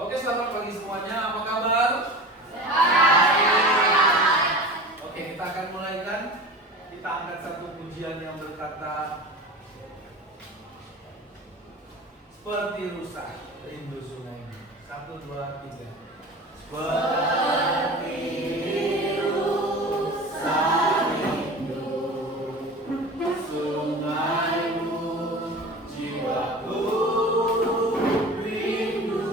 Oke, selamat pagi semuanya. Apa kabar? Oke, kita akan mulaikan. Kita angkat satu pujian yang berkata, seperti rusa rindu sungai. 1, 2, 3. Seperti rusa rindu sungaimu, jiwaku rindu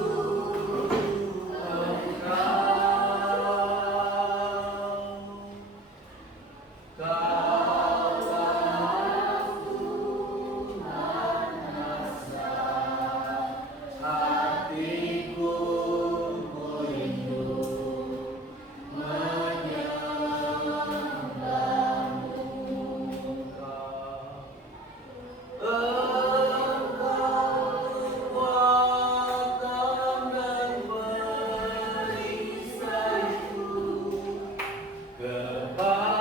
engkau.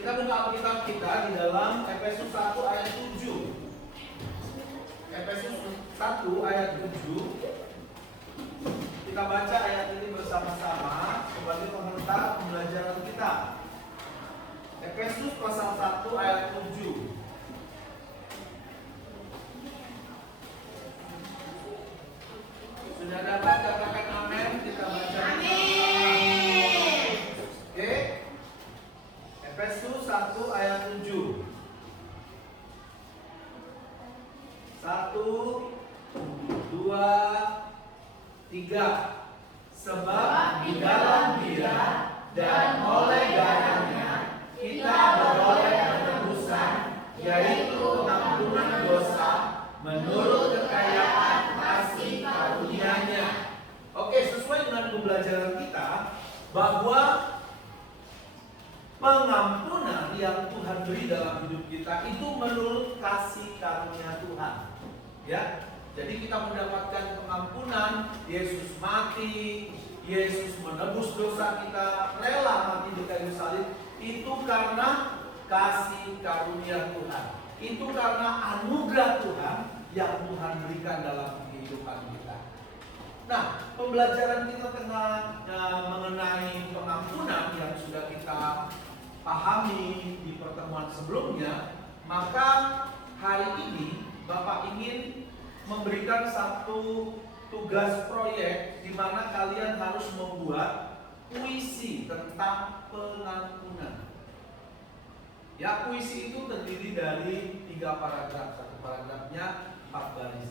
Kita buka Alkitab kita di dalam Efesus 1 ayat 7. Efesus 1 ayat 7. Kita baca ayat ini bersama-sama sebagai pengantar pembelajaran kita. Efesus pasal 1 ayat 7. Sudah dapat katakan amin, kita baca. Oke. Efesus 1 ayat 7. 1, 2, 3. Sebab di dalam Dia dan oleh darahnya kita beroleh penebusan, yaitu pengampunan dosa menurut kekayaan kasih karunia-Nya. Oke, sesuai dengan pembelajaran kita bahwa pengampunan yang Tuhan beri dalam hidup kita itu menurut kasih karunia Tuhan. Ya, jadi kita mendapatkan pengampunan, Yesus mati, Yesus menebus dosa kita, rela mati di kayu salib, itu karena kasih karunia Tuhan. Itu karena anugerah Tuhan yang Tuhan berikan dalam kehidupan kita. Nah, pembelajaran kita tentang mengenai pengampunan yang sudah kita pahami di pertemuan sebelumnya, maka hari ini Bapak ingin memberikan satu tugas proyek di mana kalian harus membuat puisi tentang pengampunan. Ya, puisi itu terdiri dari 3 paragraf, satu paragrafnya 4 baris.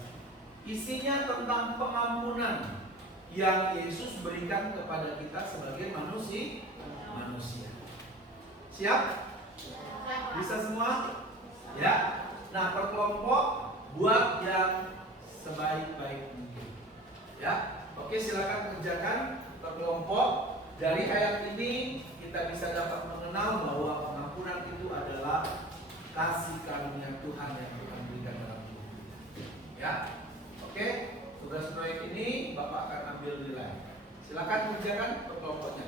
Isinya tentang pengampunan yang Yesus berikan kepada kita sebagai manusia. Siap? Bisa semua? Ya. Nah, per kelompok buat yang sebaik-baik mungkin. Ya. Oke, silakan kerjakan per kelompok. Dari ayat ini kita bisa dapat mengenal bahwa pengampunan itu adalah kasih karunia Tuhan yang Tuhan berikan dalam hidup. Ya. Oke, tugas proyek ini Bapak akan ambil nilai. Silakan kerjakan per kelompoknya.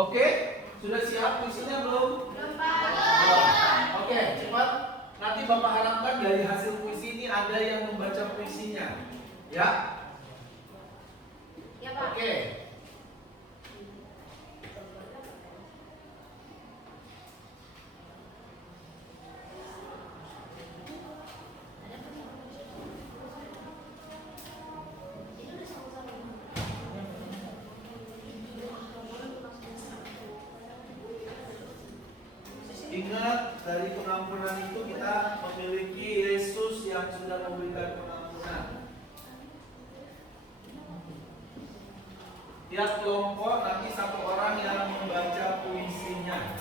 Oke, sudah siap puisinya belum? Belum, Pak. Oke, cepat. Nanti Bapak harapkan dari hasil puisi ini ada yang membaca puisinya. Ya? Ya, Pak. Oke. Ingat, dari pengampunan itu kita memiliki Yesus yang sudah memberikan pengampunan. Tiap kelompok nanti satu orang yang membaca puisinya.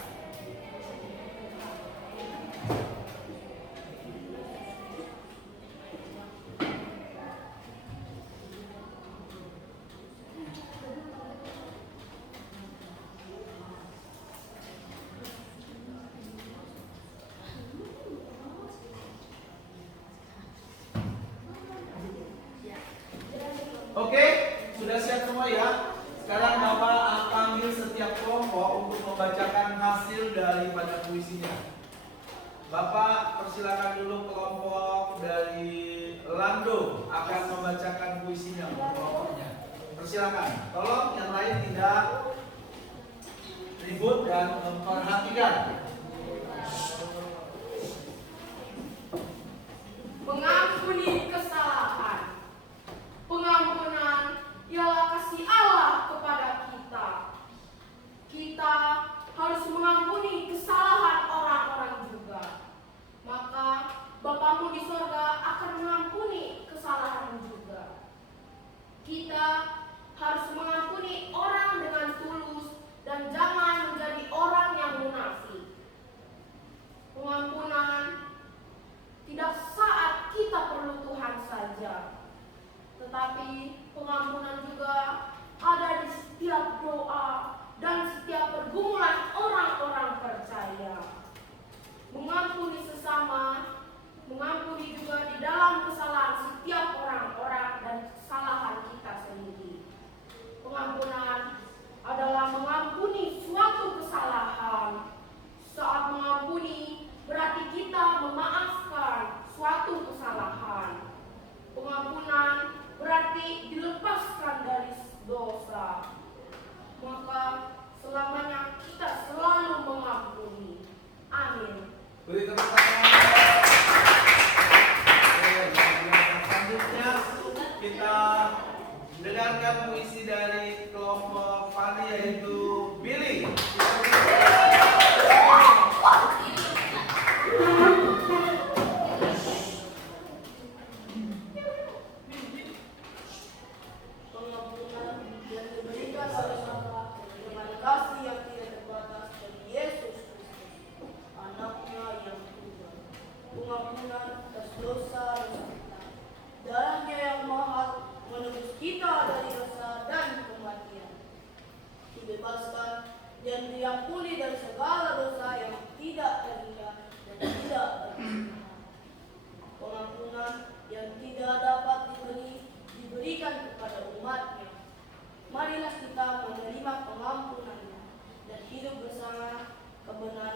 Oke, sudah siap semua ya? Sekarang Bapak akan panggil setiap kelompok untuk membacakan hasil daripada puisinya. Bapak persilakan dulu kelompok dari Lando akan membacakan puisinya untuk kelompoknya. Persilakan. Tolong yang lain tidak ribut dan memperhatikan. Mengampuni kesalahan. Pengampunan ialah kasih Allah kepada kita. Kita harus mengampuni kesalahan orang-orang juga. Maka Bapamu di sorga akan mengampuni kesalahan juga. Kita harus mengampuni orang dengan tulus dan jangan menjadi orang yang munafik. Pengampunan tidak saat kita perlu Tuhan saja, tetapi pengampunan juga ada di setiap doa dan setiap pergumulan orang-orang percaya. Mengampuni sesama, mengampuni juga di dalam kesalahan setiap orang-orang dan kesalahan kita sendiri. Pengampunan adalah mengampuni suatu kesalahan. Saat mengampuni berarti kita memaafkan suatu kesalahan. Pengampunan berarti dilepaskan dari dosa. Maka selamanya kita selalu mengampuni. Amin. Beri tepuk tangan. Selanjutnya kita dengarkan puisi dari kelompok Fani yaitu Billy. Pengampunan yang diberikan oleh Allah dengan kasih yang tidak terbatas dari Yesus Kristus, Anaknya yang tunggal. Pengampunan atas dosa-dosa kita. Darahnya yang mahal menebus kita dari dosa dan kematian. Dibebaskan dan diampuni dari segala dosa yang tidak teringat dan tidak berguna. Pengampunan yang tidak dapat diberikan kepada umatnya. Marilah kita menerima pengampunannya dan hidup bersama kebenaran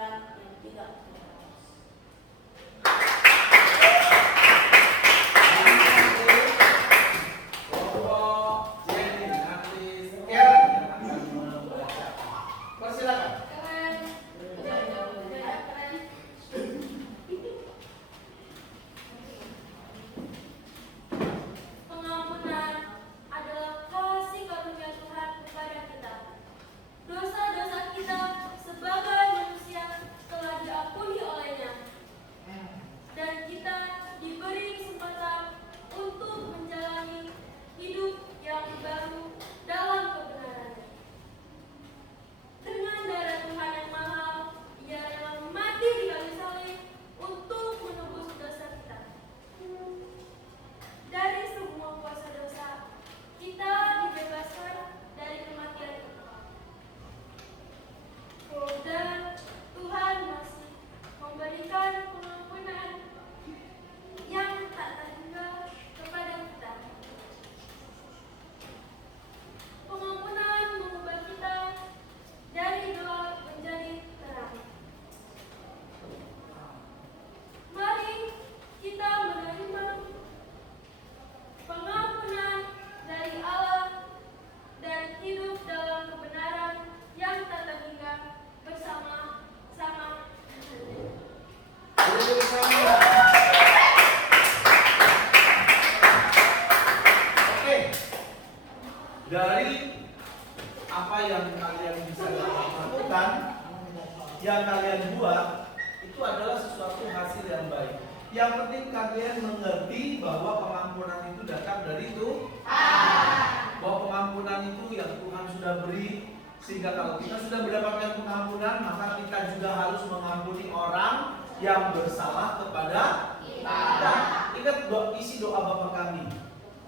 sesuatu hasil yang baik. Yang penting kalian mengerti bahwa pengampunan itu datang dari Tuhan. Bahwa pengampunan itu yang Tuhan sudah beri. Sehingga kalau kita sudah mendapatkan pengampunan, maka kita juga harus mengampuni orang yang bersalah kepada kita. Ingat isi doa Bapa kami.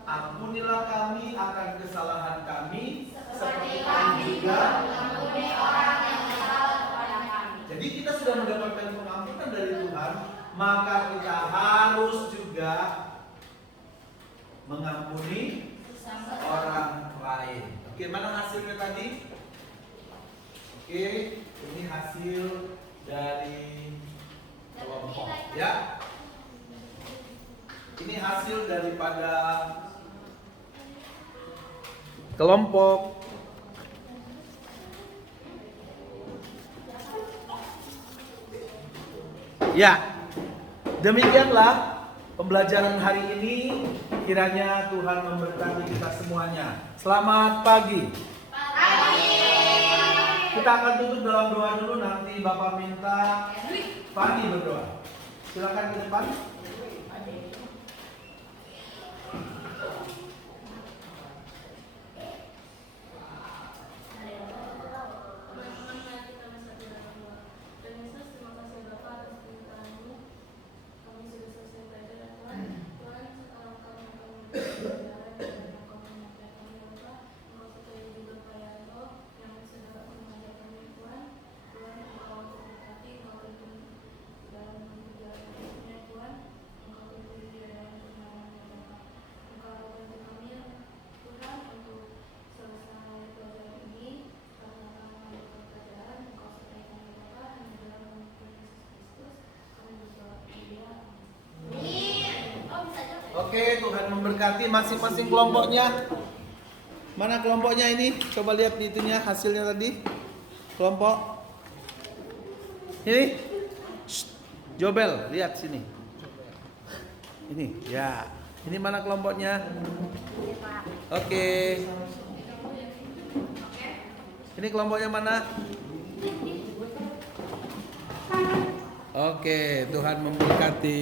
Ampunilah kami akan kesalahan kami, seperti kami juga mengampuni orang yang bersalah kepada kami. Jadi kita sudah mendapatkan pengampunan dari Tuhan, maka kita harus juga mengampuni orang lain. Oke, mana hasilnya tadi? Oke, ini hasil dari kelompok, ya. Ini hasil daripada kelompok. Ya, demikianlah pembelajaran hari ini. Kiranya Tuhan memberkati kita semuanya. Selamat pagi. Kita akan tutup dalam doa dulu, nanti Bapak minta Fani berdoa. Silakan ke depan. Oke, Tuhan memberkati masing-masing kelompoknya. Mana kelompoknya ini? Coba lihat di itunya hasilnya tadi. Kelompok ini. Shh. Jobel, lihat sini. Ini, ya. Ini mana kelompoknya? Oke. Ini kelompoknya mana? Oke, Tuhan memberkati.